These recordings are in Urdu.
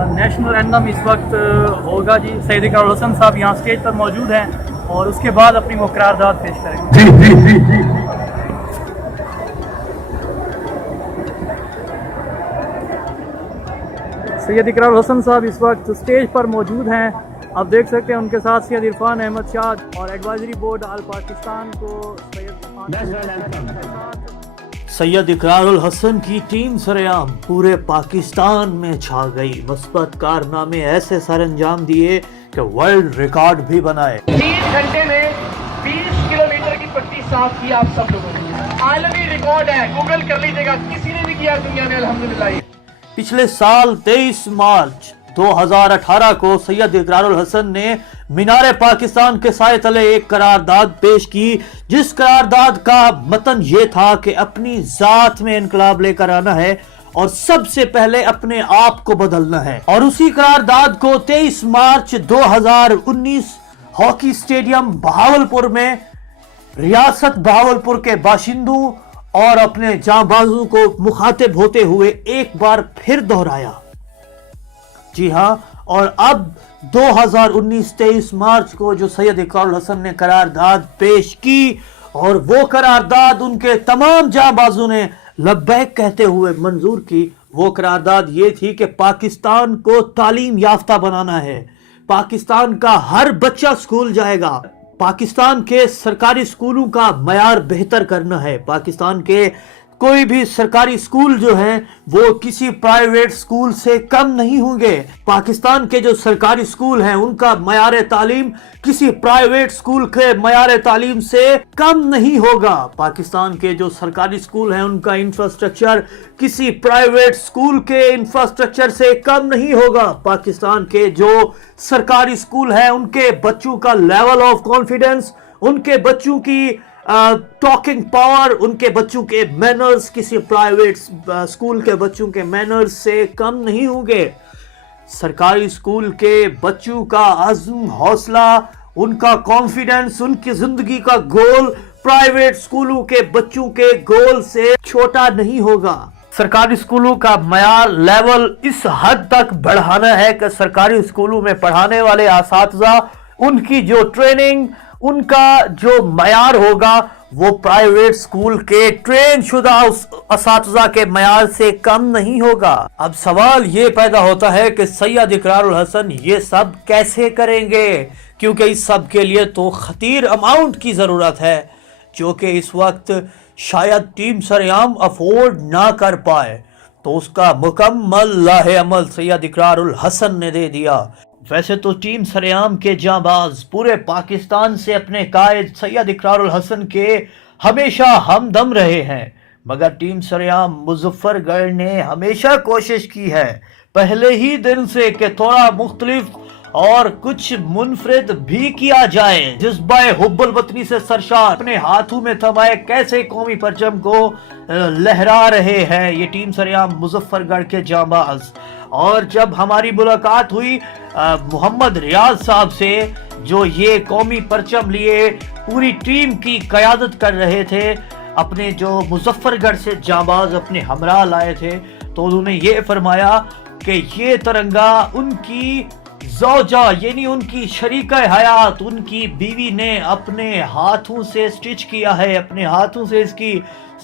نیشنل اینتھم اس وقت ہوگا جی. سید اقرار الحسن صاحب یہاں اسٹیج پر موجود ہیں اور اس کے بعد اپنی وہ قرارداد پیش کریں گے. سید اقرار الحسن صاحب اس وقت اسٹیج پر موجود ہیں. آپ دیکھ سکتے ہیں ان کے ساتھ سید عرفان احمد شاہ اور ایڈوائزری بورڈ آل پاکستان کو سید اقرار الحسن کی ٹیم سرعام پورے پاکستان میں چھا گئی. مثبت کارنامے ایسے سر انجام دیے کہ ورلڈ ریکارڈ بھی بنائے. 3 گھنٹے میں 20 کلومیٹر کی پٹی صاف کی آپ سب لوگوں نے. عالمی ریکارڈ ہے, گوگل کر لیجیے گا, کسی نے بھی کیا دنیا میں الحمدللہ. پچھلے سال 23 مارچ 2018 کو سید اقرار الحسن نے مینار پاکستان کے سائے تلے ایک قرارداد پیش کی, جس قرارداد کا متن یہ تھا کہ اپنی ذات میں انقلاب لے کر آنا ہے اور سب سے پہلے اپنے آپ کو بدلنا ہے. اور اسی قرارداد کو 23 مارچ 2019 ہاکی اسٹیڈیم بہاولپور میں ریاست بہاولپور کے باشندوں اور اپنے جاں بازوں کو مخاطب ہوتے ہوئے ایک بار پھر دہرایا. جی ہاں, اور اب 2019-23 مارچ کو جو سید اقرار الحسن نے قرارداد پیش کی اور وہ قرارداد ان کے تمام جاں بازوں نے لبیک کہتے ہوئے منظور کی, وہ قرارداد یہ تھی کہ پاکستان کو تعلیم یافتہ بنانا ہے, پاکستان کا ہر بچہ سکول جائے گا, پاکستان کے سرکاری سکولوں کا معیار بہتر کرنا ہے, پاکستان کے کوئی بھی سرکاری سکول جو ہیں وہ کسی پرائیویٹ سکول سے کم نہیں ہوں گے, پاکستان کے جو سرکاری سکول ہیں ان کا معیار تعلیم کسی پرائیویٹ سکول کے معیار تعلیم سے کم نہیں ہوگا, پاکستان کے جو سرکاری سکول ہیں ان کا انفراسٹرکچر کسی پرائیویٹ سکول کے انفراسٹرکچر سے کم نہیں ہوگا, پاکستان کے جو سرکاری سکول ہیں ان کے بچوں کا لیول آف کانفیڈنس, ان کے بچوں کی ٹاکنگ پاور, ان کے بچوں کے مینرز کسی پرائیویٹ سکول کے بچوں کے مینرز سے کم نہیں ہوں گے. سرکاری سکول کے بچوں کا عزم, حوصلہ, ان کا کانفیڈنس, ان کی زندگی کا گول پرائیویٹ سکولوں کے بچوں کے گول سے چھوٹا نہیں ہوگا. سرکاری سکولوں کا معیار لیول اس حد تک بڑھانا ہے کہ سرکاری سکولوں میں پڑھانے والے اساتذہ, ان کی جو ٹریننگ, ان کا جو معیار ہوگا وہ پرائیویٹ سکول کے ٹرین شدہ اساتذہ کے معیار سے کم نہیں ہوگا. اب سوال یہ پیدا ہوتا ہے کہ سید اقرار الحسن یہ سب کیسے کریں گے, کیونکہ اس سب کے لیے تو خطیر اماؤنٹ کی ضرورت ہے جو کہ اس وقت شاید ٹیم سرعام افورڈ نہ کر پائے, تو اس کا مکمل لاہ عمل سید اقرار الحسن نے دے دیا. ویسے تو ٹیم سرعام کے جاں باز پورے پاکستان سے اپنے قائد سید اقرار الحسن کے ہمیشہ ہمدم رہے ہیں, مگر ٹیم سرعام مظفر گڑھ نے ہمیشہ کوشش کی ہے پہلے ہی دن سے کہ تھوڑا مختلف اور کچھ منفرد بھی کیا جائے. جذبہ حب الوطنی سے سرشار اپنے ہاتھوں میں تھمائے کیسے قومی پرچم کو لہرا رہے ہیں یہ ٹیم سرعام مظفر گڑھ کے جاں باز. اور جب ہماری ملاقات ہوئی محمد ریاض صاحب سے جو یہ قومی پرچم لیے پوری ٹیم کی قیادت کر رہے تھے, اپنے جو مظفر گڑھ سے جاں باز اپنے ہمراہ لائے تھے, تو انہوں نے یہ فرمایا کہ یہ ترنگا ان کی زوجہ یعنی ان کی شریکہ حیات, ان کی بیوی نے اپنے ہاتھوں سے سٹچ کیا ہے, اپنے ہاتھوں سے اس کی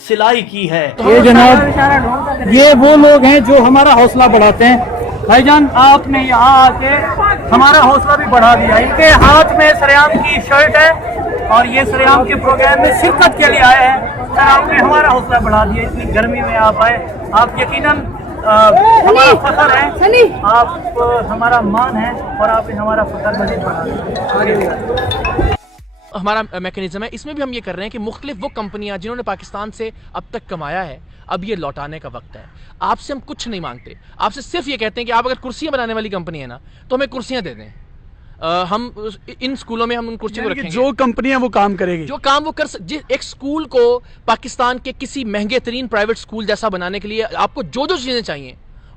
سلائی کی ہے. یہ جناب یہ وہ لوگ ہیں جو ہمارا حوصلہ بڑھاتے ہیں. بھائی جان آپ نے یہاں آ کے ہمارا حوصلہ بھی بڑھا دیا. ان کے ہاتھ میں سرعام کی شرٹ ہے اور یہ سرعام کے پروگرام میں شرکت کے لیے آئے ہیں. سر آپ نے ہمارا حوصلہ بڑھا دیا, اتنی گرمی میں آپ آئے, آپ یقیناً ہمارا فخر ہے, آپ ہمارا مان ہے اور آپ نے ہمارا فخر مزید بڑھا دیا. ہمارا میکینزم ہے, اس میں بھی ہم یہ کر رہے ہیں کہ مختلف وہ کمپنیاں جنہوں نے پاکستان سے اب تک کمایا ہے, اب یہ لوٹانے کا وقت ہے. آپ سے ہم کچھ نہیں مانگتے, آپ سے صرف یہ کہتے ہیں کہ آپ اگر کرسیاں بنانے والی کمپنی ہے نا تو ہمیں کرسیاں دے دیں. ہم ان سکولوں میں ہم ان کرسیوں کو رکھیں گے, جو کمپنیاں وہ کام کرے گی, جو کام وہ ایک سکول کو پاکستان کے کسی مہنگے ترین پرائیویٹ سکول جیسا بنانے کے لیے آپ کو جو چیزیں چاہیے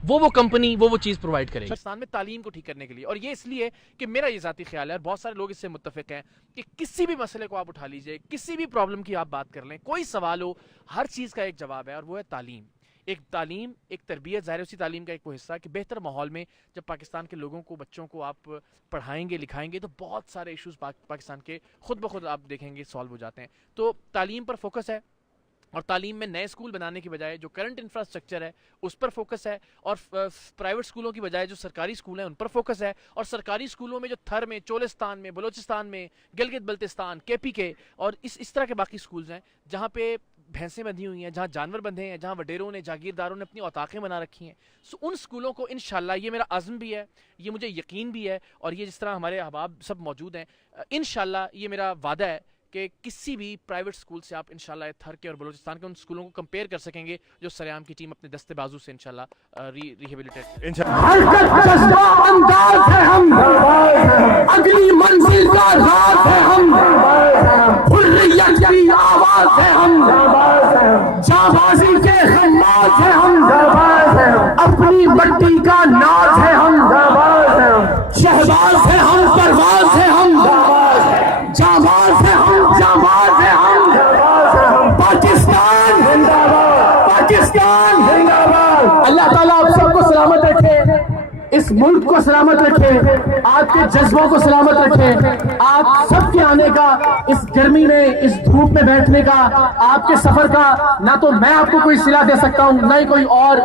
وہ کمپنی وہ چیز پرووائڈ کرے گی پاکستان میں تعلیم کو ٹھیک کرنے کے لیے. اور یہ اس لیے کہ میرا یہ ذاتی خیال ہے اور بہت سارے لوگ اس سے متفق ہیں کہ کسی بھی مسئلے کو آپ اٹھا لیجئے, کسی بھی پرابلم کی آپ بات کر لیں, کوئی سوال ہو, ہر چیز کا ایک جواب ہے اور وہ ہے تعلیم. ایک تعلیم، ایک تربیت، ظاہر اسی تعلیم کا ایک وہ حصہ کہ بہتر ماحول میں جب پاکستان کے لوگوں کو، بچوں کو آپ پڑھائیں گے، لکھائیں گے تو بہت سارے ایشوز پاکستان کے خود بخود آپ دیکھیں گے سالو ہو جاتے ہیں. تو تعلیم پر فوکس ہے، اور تعلیم میں نئے اسکول بنانے کی بجائے جو کرنٹ انفراسٹرکچر ہے اس پر فوکس ہے، اور پرائیویٹ اسکولوں کی بجائے جو سرکاری اسکول ہیں ان پر فوکس ہے، اور سرکاری اسکولوں میں جو تھر میں، چولستان میں، بلوچستان میں، گلگت بلتستان، KP کے اور اس طرح کے باقی اسکولز ہیں جہاں پہ بھینسیں بندھی ہوئی ہیں، جہاں جانور بندھے ہیں، جہاں وڈیروں نے، جاگیرداروں نے اپنی اوطاقیں بنا رکھی ہیں. سو ان اسکولوں کو انشاءاللہ، یہ میرا عزم بھی ہے، یہ مجھے یقین بھی ہے، اور یہ جس طرح ہمارے احباب سب موجود ہیں، انشاءاللہ یہ میرا وعدہ ہے کہ کسی بھی پرائیویٹ اسکول سے آپ انشاءاللہ تھر کے اور بلوچستان کے ان اسکولوں کو کمپیئر کر سکیں گے جو سریام کی ٹیم اپنے دستے بازو سے انشاءاللہ ریہیبلیٹیٹ. حرکت جذبہ انداز ہے ہم، اگلی منزل کا راز ہے ہم، حریت کی آواز ہے ہم، جانبازی کے خماز ہے ہم، اپنی مٹی کا ناز ہے ہم، شہباز ہے ہم، پرواز ہے ہم، جانباز ہے ہم، جانباز ہے ہم. پاکستان زندہ باد، پاکستان زندہ باد. اللہ تعالیٰ آپ سب کو سلامت رکھے، اس ملک کو سلامت رکھے، آپ کے جذبوں کو سلامت رکھے. آپ سب کے آنے کا، اس گرمی میں، اس دھوپ میں بیٹھنے کا، آپ کے سفر کا نہ تو میں آپ کو کوئی صلہ دے سکتا ہوں، نہ ہی کوئی اور.